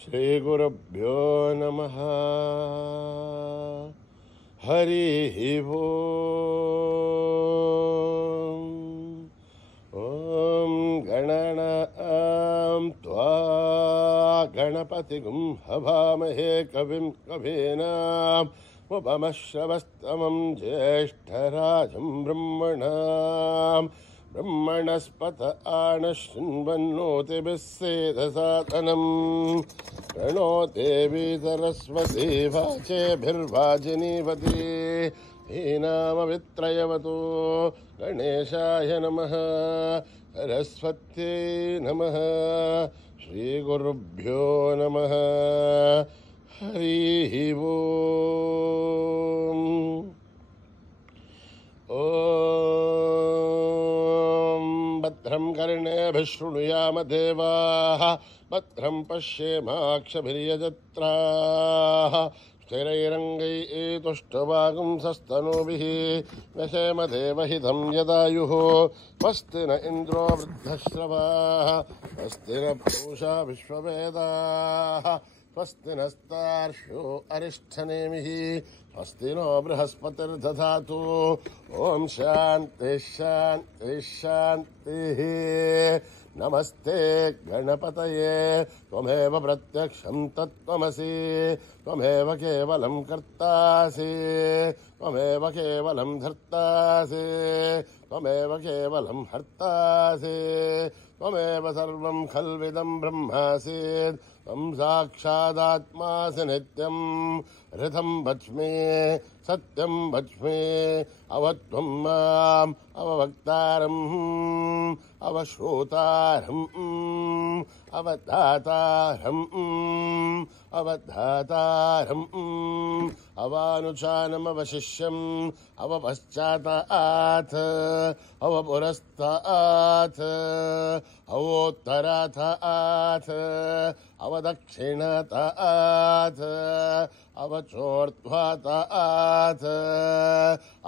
श्रीगुरुभ्यो नमः। हरिः ओम्। गणनां त्वा गणपतिगुं हवामहे कविं कवीनाम् उपमश्रवस्तमं ज्येष्ठराजं ब्रह्मणाम् ब्रह्मणस्पत आनशृण्वन्नोतिभिः सेदसादनम् प्रणो देवी सरस्वती वाचेभिर्वाजिनीवती धीनामवित्रयवतु गणेशाय नमः सरस्वत्यै नमः श्रीगुरुभ्यो नमः हरिः ओम्। ॐ भद्रं कर्णेभिः शृणुयाम देवाः भद्रं पश्येमाक्षभिर्यजत्राः स्थिरैरङ्गैस्तुष्टवागुंसस्तनूभिः व्यशेम देवहितं यदायुः स्वस्ति न इन्द्रो वृद्धश्रवाः स्वस्ति न पूषा विश्ववेदाः स्वस्ति नस्तार्क्ष्यो अरिष्ठनेमिः स्वस्ति नो बृहस्पतिर्दधातु ॐ शान्तिः शान्तिः शान्तिः। नमस्ते गणपतये त्वमेव प्रत्यक्षं तत्त्वमसि त्वमेव केवलं कर्तासि त्वमेव केवलं धर्तासि त्वमेव केवलं हर्तासि त्वमेव सर्वं खल्विदं ब्रह्मासि त्वं साक्षादात्मासि नित्यं ऋतं वच्मि सत्यं वच्मि अवत्वं माम् अववक्तारम् अवश्रोतारम् अवधातारम् अवधातारम् अवानुचानमवशिष्यम् अवपश्चातात् अवपुरस्तात् अवोत्तरात् अवदक्षिणतात् अवचोर्ध्वातात्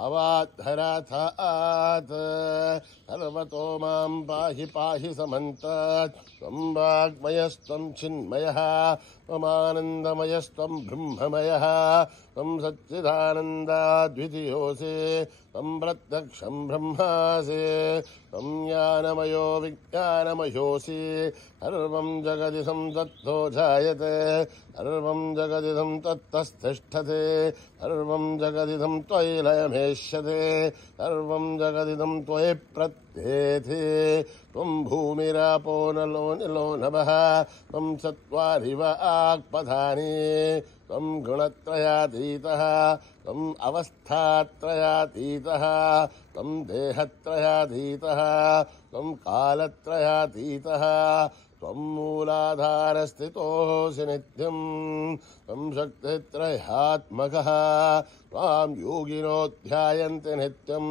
अवाद्धरातात् सर्वतो मां पाहि पाहि समन्तात् त्वं वाग्मयस्त्वं चिन्मयः त्वमानन्दमयस्त्वं ब्रह्ममयः त्वं सच्चिदानन्दाद्वितीयोऽसि त्वं प्रत्यक्षं ब्रह्मासि त्वं ज्ञानमयो विज्ञानमयोऽसि सर्वं जगदिदं तत्तो जायते सर्वं जगदिदं तत्तस्तिष्ठते सर्वं जगदिदं त्वयि लयमेष्यते सर्वं जगदिदं त्वयि प्रत्येते त्वं भूमिरापो नलो निलो नभः त्वं चत्वारि वाक्पदानि त्वं गुणत्रयातीतः त्वम् अवस्थात्रयातीतः त्वं देहत्रयातीतः त्वं कालत्रयातीतः त्वं मूलाधारस्थितोऽसि नित्यं त्वं शक्तित्रयात्मकः त्वां योगिनो ध्यायन्ति नित्यं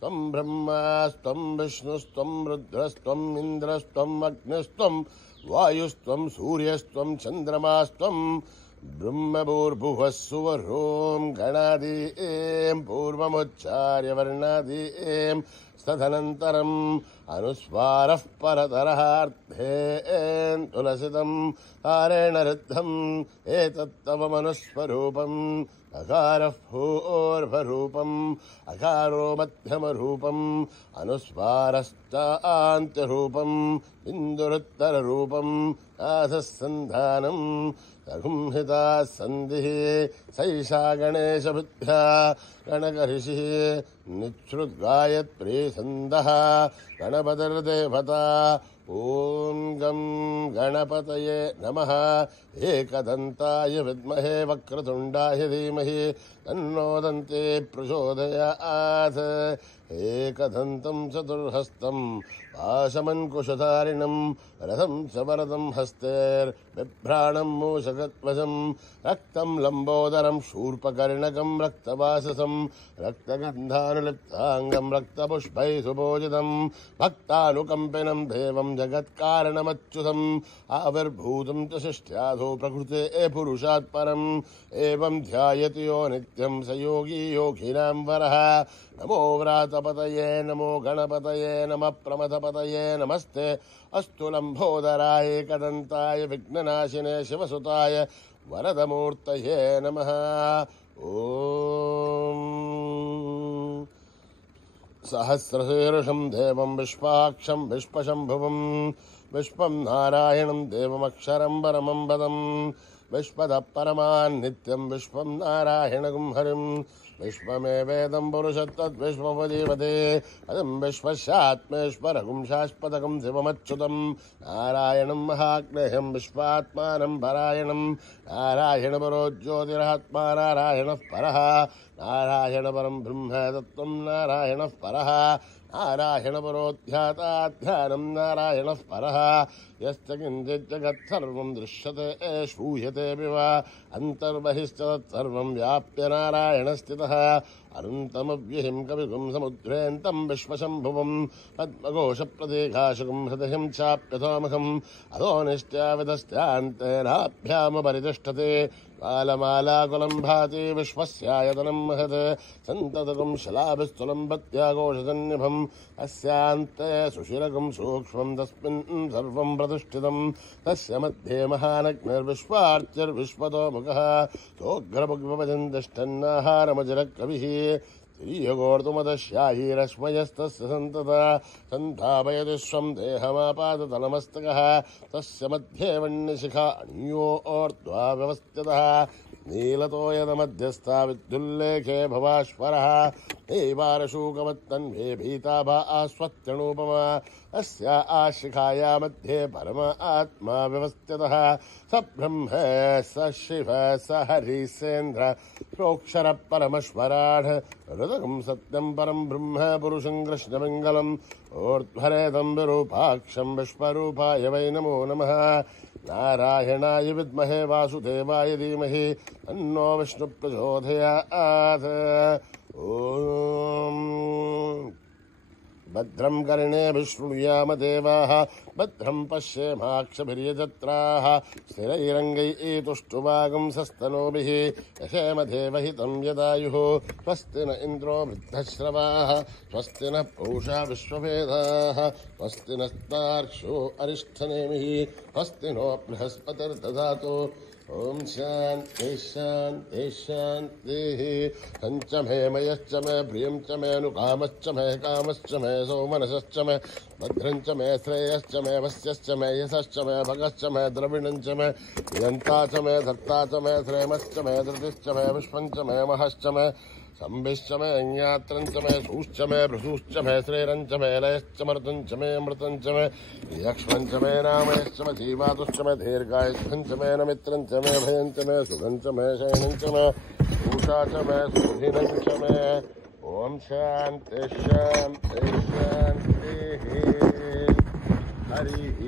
त्वं ब्रह्मास्त्वं विष्णुस्त्वं रुद्रस्त्वम् इन्द्रस्त्वम् अग्निस्त्वं वायुस्त्वं सूर्यस्त्वं चन्द्रमास्त्वं ब्रह्मभूर्भुवः सुवरों गणादीं पूर्वमुच्चार्य वर्णादीं तदनन्तरम् अनुस्वारः परतरः अर्थेन तुलसितं हारेण रुद्धम् एतत्तव मनुस्वरूपम् अकारः पूर्वरूपम् अकारो मध्यमरूपम् अनुस्वारश्चान्त्यरूपम् इन्दुरुत्तररूपम् आधः सन्धानम् रघुंहिता सन्धिः सैषा गणेशबुद्ध्या गणकऋषिः निःश्रुद्गायत्री छन्दः गणपतिर्देवता ॐ गं गणपतये नमः एकदन्ताय विद्महे वक्रतुण्डाय धीमहि तन्नो दन्ती प्रचोदयात् एकदन्तं चतुर्हस्तं पाशमङ्कुशधारिणं रथं च वरदं हस्तैर्बिभ्राणं मूषकध्वजं रक्तं लम्बोदरं शूर्पकर्णकं रक्तवाससं रक्तगन्धानुलिप्ताङ्गं रक्तपुष्पैः सुभोजितं भक्तानुकम्पिनं देवं जगत्कारणमच्युतम् आविर्भूतं च षष्ट्यादौ प्रकृते पुरुषात् परम् एवं ध्यायति यो नित्यं स योगी योगिनां वरः। नमो व्रातपतये नमो गणपतये नमः प्रमथपतये नमस्ते अस्तु लम्बोदराय एकदन्ताय विघ्ननाशिने शिवसुताय वरदमूर्तये नमः। ॐ सहस्रशीर्षं देवं विश्वाक्षं विश्वशम्भुवं विश्वं नारायणं देवमक्षरं परमं पदम् विश्वतः परमान् नित्यं विश्वं नारायणगुं हरिं विश्वमेवेदं पुरुषत्तद्विश्वपदीपते अदं विश्वस्यात्मेश्वरगुं शाश्वतगं शिवमच्युतं नारायणं महाग्नेयं विश्वात्मानं परायणं नारायणपरो ज्योतिरात्मा नारायणः परः नारायणपरं ब्रह्म तत्त्वं नारायणः परः नारायणपरोऽध्याता ध्यानं नारायणः परः यश्च किञ्चित् जगत्सर्वं दृश्यते श्रूयतेऽपि वा अन्तर्बहिश्च तत्सर्वं व्याप्य नारायणस्थितः अनन्तमव्यहिं कविगुं समुद्रेऽन्तं विश्वशम्भुवं पद्मघोषप्रतीकाशकं हृदयं चाप्यथोमुखम् अधो निश्चाविधश्चान्तेनाभ्यामुपरितिष्ठते कालमालाकुलं भाति विश्वस्यायतनं महत् सन्ततकं शलाभिस्थुलं भक्त्याघोषसन्निभम् अस्यान्ते सुशिरकं सूक्ष्मं तस्मिन् सर्वं प्रतिष्ठितं तस्य मध्ये महानग्निर्विश्वार्चिर्विश्वतोमुखः सोऽग्रभुग्वपजन्तिष्ठन्नाहारमजरकविः श्रीयगोर्तुमदश्यायीरश्मयस्तस्य सन्तता सन्धापयति स्वं देहमापादतलमस्तकः तस्य मध्ये वह्निशिखा अणियोर्ध्वा व्यवस्थितः नीलतो यदमध्यस्था विद्युल्लेखे भवाश्वरः नैवारशूकवत्तन्वे भीताभा आस्वत्यणूपमा अस्या आशिखाया मध्ये परम आत्मा व्यवस्थितः स ब्रह्म स शिव स हरिसेन्द्र प्रोक्षरः परमश्वराढ हृदकं सत्यं परं ब्रह्म पुरुषं कृष्णमङ्गलम् ऊर्ध्वरेदं विरूपाक्षं विश्वरूपाय वै नमो नमः। नारायणाय विद्महे वासुदेवाय धीमहि तन्नो विष्णुः प्रचोदयात्। ॐ भद्रं कर्णेभिः शृणुयाम देवाः भद्रं पश्येमाक्षभिर्यजत्राः स्थिरैरङ्गैस्तुष्टुवागुंसस्तनूभिः यशेम देवहितं यदायुः स्वस्ति न इन्द्रो वृद्धश्रवाः स्वस्ति नः पूषा विश्ववेदाः स्वस्ति नस्तार्क्ष्यो अरिष्ठनेमिः स्वस्ति नो बृहस्पतिर्दधातु। ओम शांति शांति शांतिः। हंच मे मयश्च मे प्रियं च मे अनुकामश्च मे कामश्च मे सौमनसश्च मे भद्रं च मे श्रेयश्च मे वस्यश्च मे यशश्च मे भगश्च मे द्रविणं च मे यन्ता च मे धर्ता च मे श्रेमश्च मे धृतिश्च मे विश्वं च मे महश्च मे संभिश्च मे ज्ञात्रं च मे सूश्च मे भृशुश्च मे श्रेरं च मे लयश्च मर्तं च मे अमृतं च मे यक्ष्मं च मे नामयश्च मे जीवातुश्च मे दीर्घायुष्ठं च मे नमित्रं च मे भयं च मे सुखं च मे शयनं च मे पूषा च मे सुधिनं च मे। ओम शांति शांति शांतिः। हरिः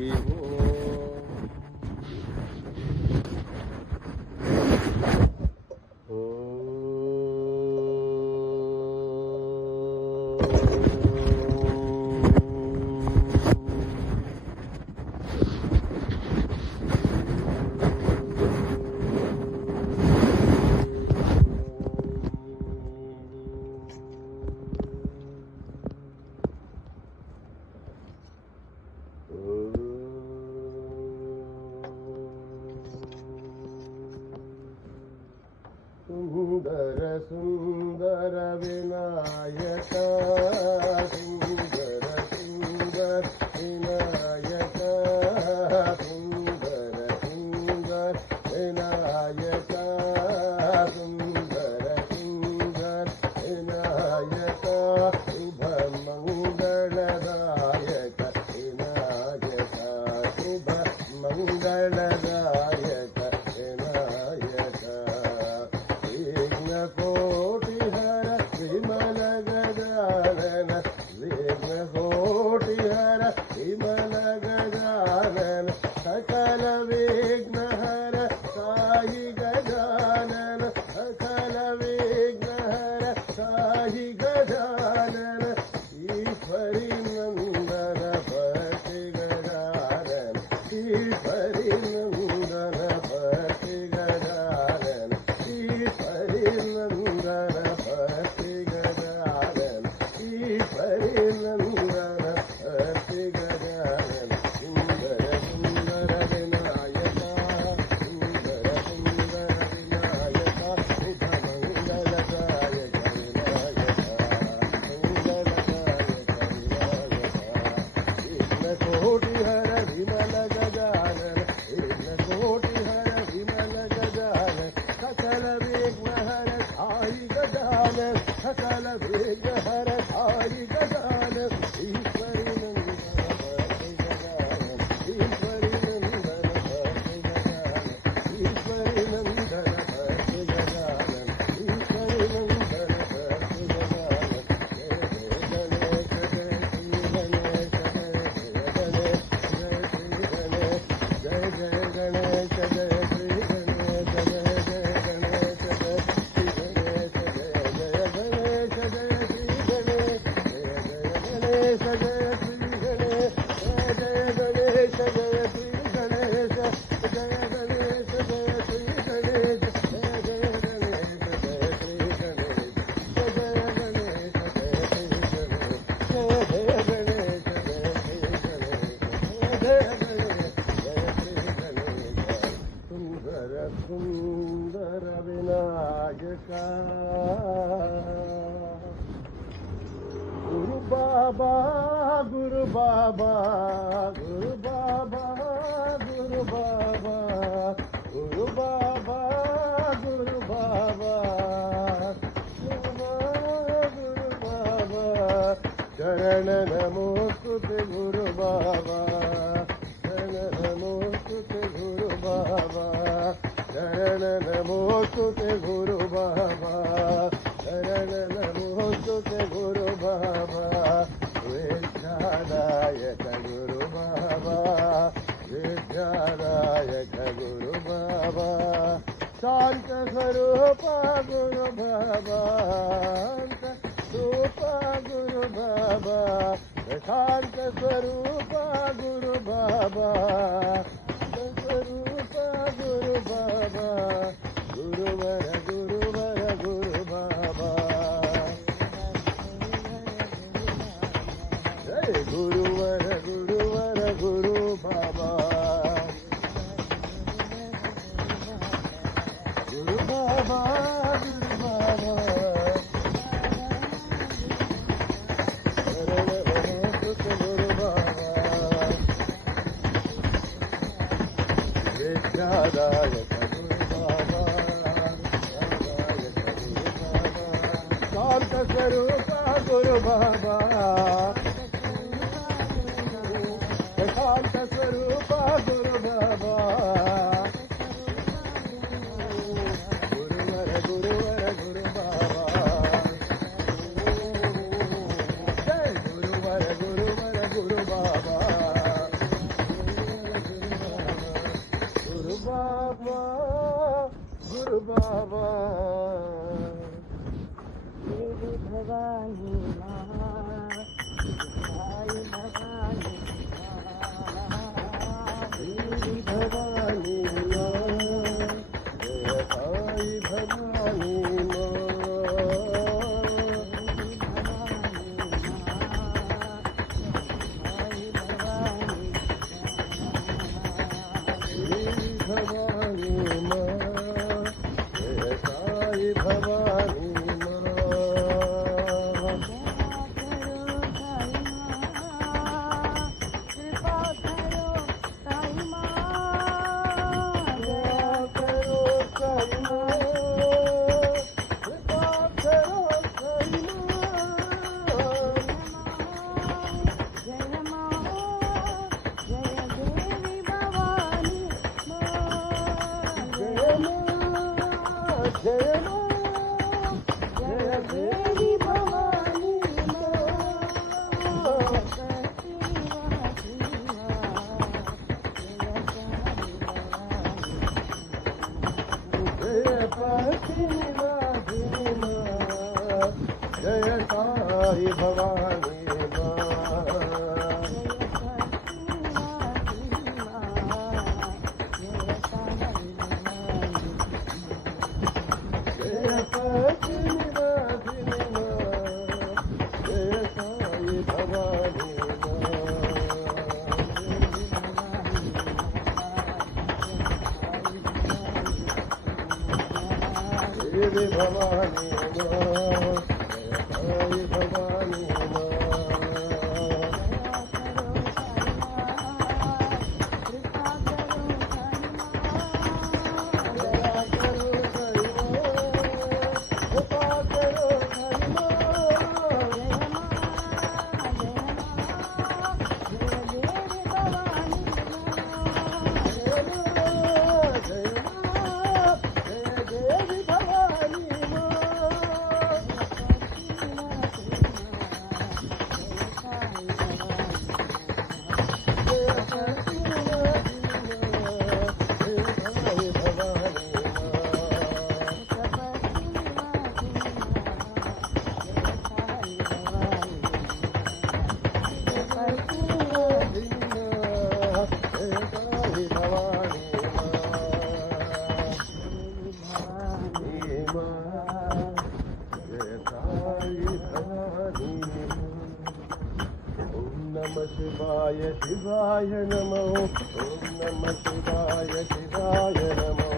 सुंदर सुंदर विनायक सुंदर सुंदर विनायक सुंदर सुंदर विनायक सुंदर सुंदर विनायक शुभ मंगलदायक विनायक शुभ मंगलदायक विनायक कोटिहर श्रीम సుందర సుందర వినాయక గురు బాబా గురు బాబా గురు బాబా గురు బాబా గురు బాబా గురు బాబా గురు బాబా చరణ నమోస్తుతే గురు బాబా చరణ నమోస్తుతే గురు బాబా చరణ నమోస్తుతే గురు బాబా చరణ నమోస్తుతే గురు బాబా విద్యాదాయక గురు బాబా విద్యాదాయక గురు బాబా శాంత స్వరూప గురు బాబా రూప గురు బాబా శాంత స్వరూప గురు బాబా స్వరూప గురు బాబా గురువర గురువర గురు బాబా గురువర గురువర గురు బాబా గురు బాబా గురు బాబా గురు బాబా విద్యాదాయక గురు బాబా శాంత స్వరూప గురు బాబా శాంత స్వరూప గురు బాబా గురువర గురువర గురు బాబా జై గురువర గురువర గురు బాబా గురు బాబా గురు బాబా देवी भवानी माँ साई भवानी देवी भवानी माँ जय साई भवानी माँ देवी भवानी माँ जय साई भवानी जय साई भवानी देवी भवानी साई भवानी भवानी శివాయ నమో ఓం నమ శివాయ శివాయ నమో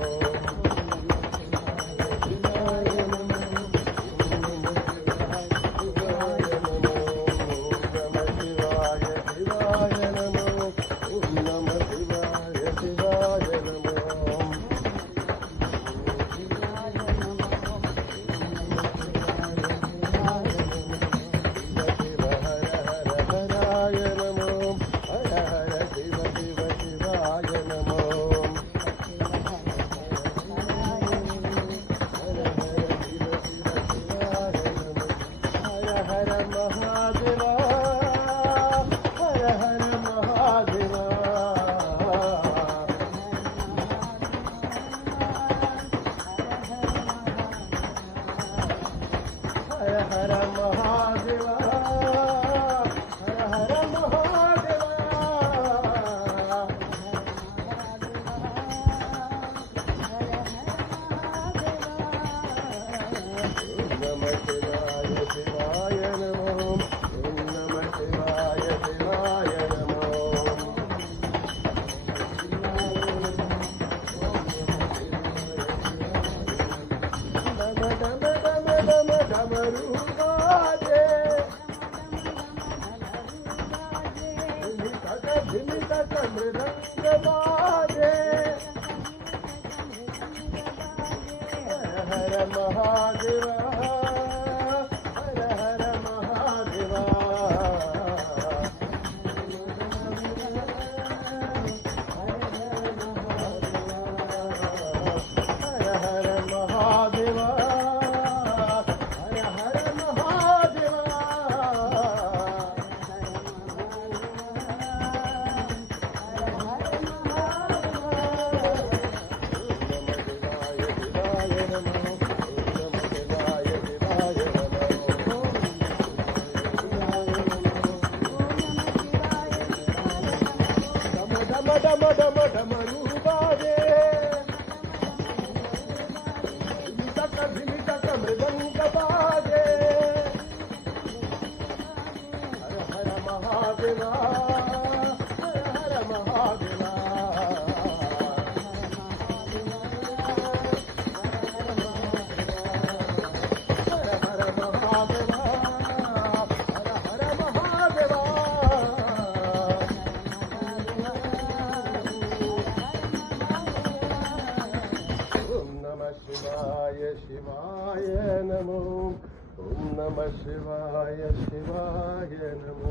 శివాయ శివాయ నమో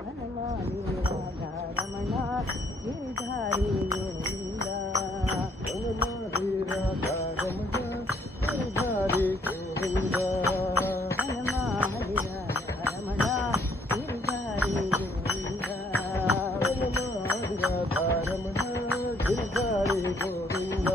హనుమాని రాధారమణ గిరిధారి గోవింద హనుమాని రాధారమణ గిరిధారి గోవింద హనుమాని రాధారమణ గిరిధారి గోవింద హనుమాని రాధారమణ గిరిధారి గోవింద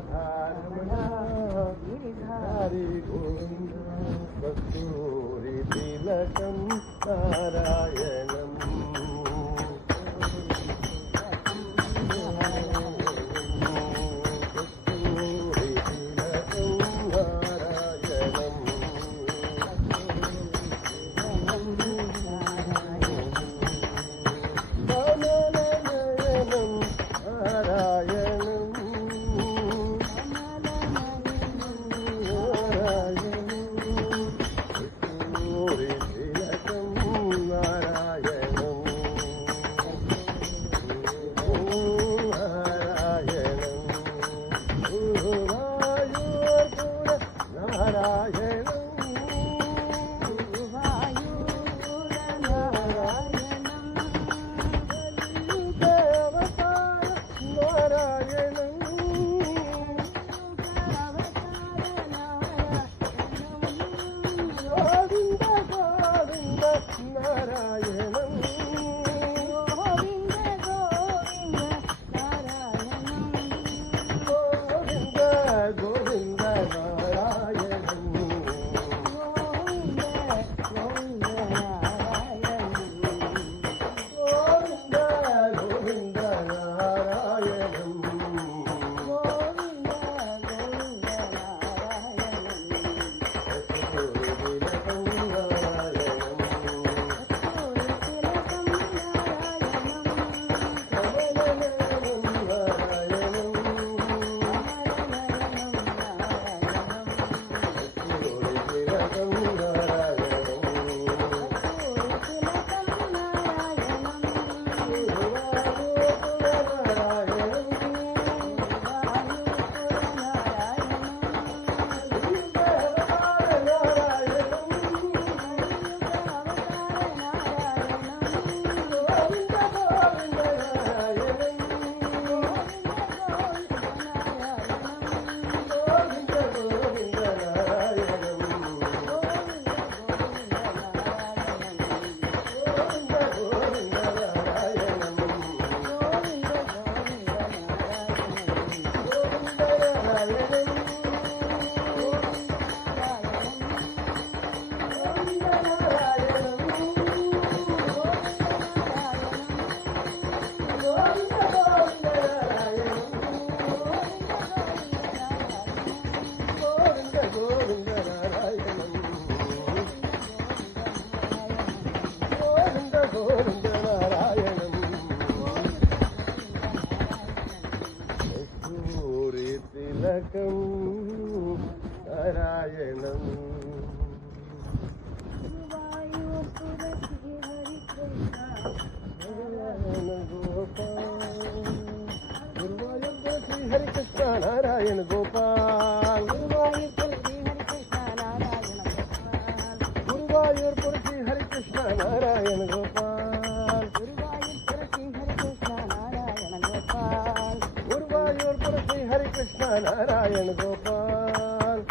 రాధారమణ గిరిధారి గోవింద కస్తూరి తిలకం నారాయణం కస్తూరి తిలకం నారాయణం కమలనయనం నారాయణం కస్తూరి తిలకం నారాయణం నారాయణం గురువాయూర్పుర నారాయణం దేవతార నారాయణం గోవింద గోవింద నారాయణం గోవింద గోవింద నారాయణం గోవింద గోవింద నారాయణం కస్తూరి తిలకం నారాయణం కమలనయనం నారాయణం కస్తూరి తిలకం నారాయణం కస్తూరి తిలకం నారాయణం గురువాయూర్ శ్రీ హరికృష్ణ నారాయణ గోపాల్ గురువాయూర్పుర శ్రీ హరికృష్ణ నారాయణ గోపాల్ గురువాయూర్పుర శ్రీ హరికృష్ణ నారాయణ గోపాల్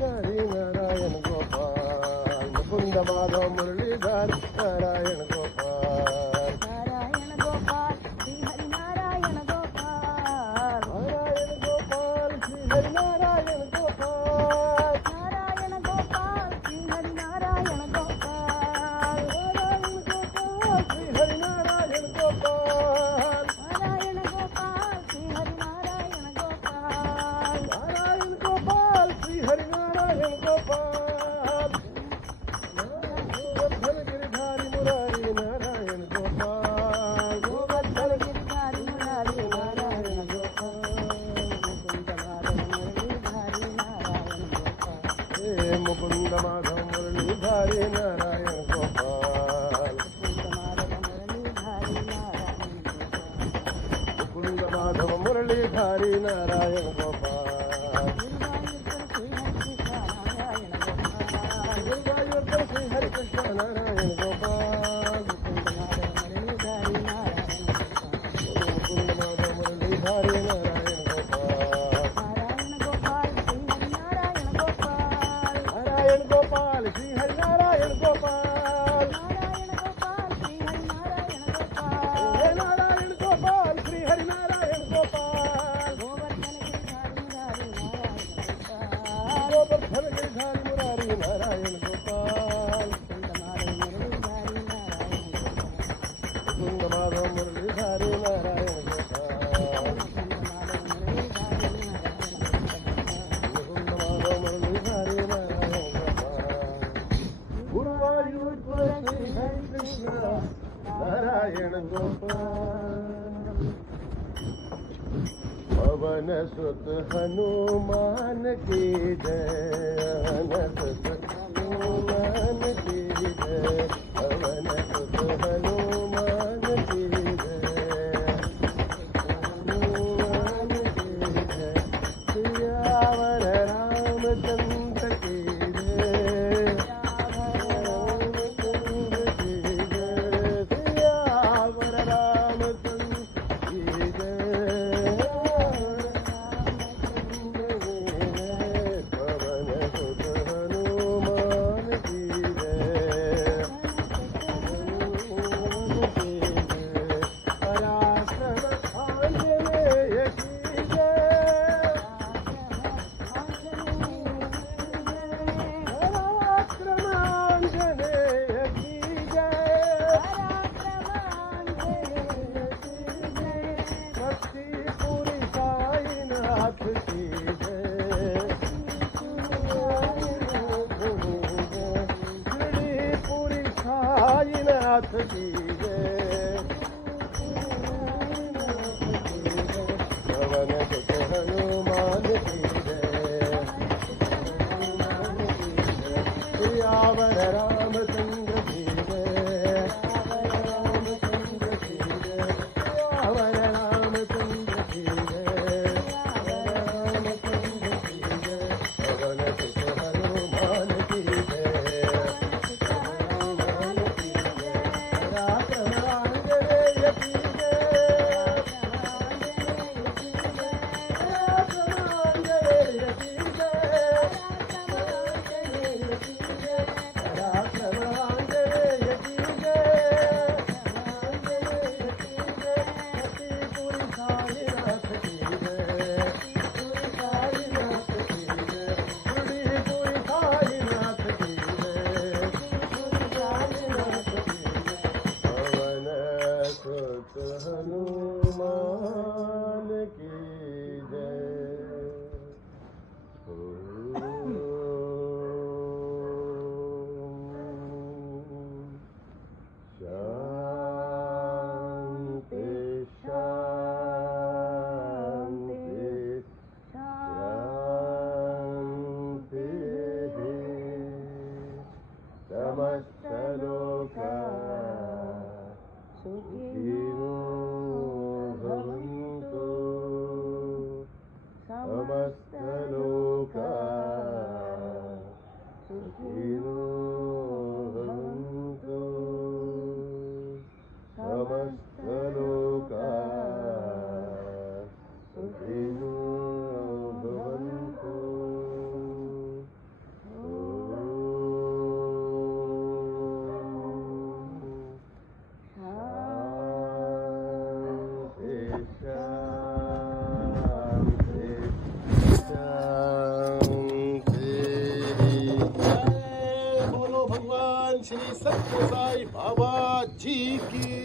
హరి నారాయణ గోపాల్ ముకుంద మాధవ మురళీధర్ నారాయణ గోపాల్ నారాయణ గోపాల్ శ్రీ హరి నారాయణ గోపాల్ నారాయణ గోపాల్ శ్రీ హరి నారాయణ గోపాల్ నారాయణ గోపాల్ శ్రీ హరి నారాయణ గోపాల్ శ్రీ హరి నారాయణ గోపాల్ నారాయణ గోపాల్ శ్రీ హరి నారాయణ గోపాల్ నారాయణ గోపాల్ శ్రీ హరి నారాయణ గోపాల్ గోవర్ధన గిరిధారి మురారి నారాయణ గోపాల్ గోవర్ధన గిరిధారి మురారి నారాయణ గోపాల్ ముకుంద మాధవ మురళీధారి నారాయణ గోపాల్ ముకుంద మాధవ మురళీధారి నారాయణ గోపాల్ గురువాయూర్పుర శ్రీ హరికృష్ణ నారాయణ గోపాల్ ముకుంద మాధవ మురళీధారి నారాయణ గోపాల్ నారాయణ గోపాల్ శ్రీ హరి నారాయణ గోపాల్ मुकुंद माधव मुरलीधारी नारायण गोपाल मुकुंद माधव मुरलीधारी नारायण गोपाल गुरुवायूर श्री हरि कृष्ण नारायण गोपाल पवन सुत हनुमान की जय हनुमान की जय पवन सुत हनुमान की जय हनुमान की जय सियावर रामचंद्र की जय रामचंद्र की जय सियावर रामचंद्र की जय पवन सुत हनुमान की जय पराक्रम आंजनेय की जय पराक्रम आंजनेय की जय भक्ति पूरी साईनाथ की जय श्री पूरी साईनाथ की जय पवन सुत हनुमान की जय सियावर रामचंद्र की जय रामचंद्र की जय सियावर रामचंद्र की जय रामचंद्र की जय पवन सुत हनुमान की जय हनुमान की जय पराक्रम आंजनेय की जय पराक्रम आंजनेय की जय पराक्रम आंजनेय की जय भक्ति पूरी साईनाथ की जय पूरी साईनाथ की जय पूरी साईनाथ की जय पूरी साईनाथ की जय पवन सुत हनुमान की जय शांति शांति शांति समस्त लोका सुखिनो भवन्तु समस्त लोका सुखिनो भवन्तु समस्त लोका सुखिनो भवन्तु बोलो भगवान श्री सत्य साई बाबा जी की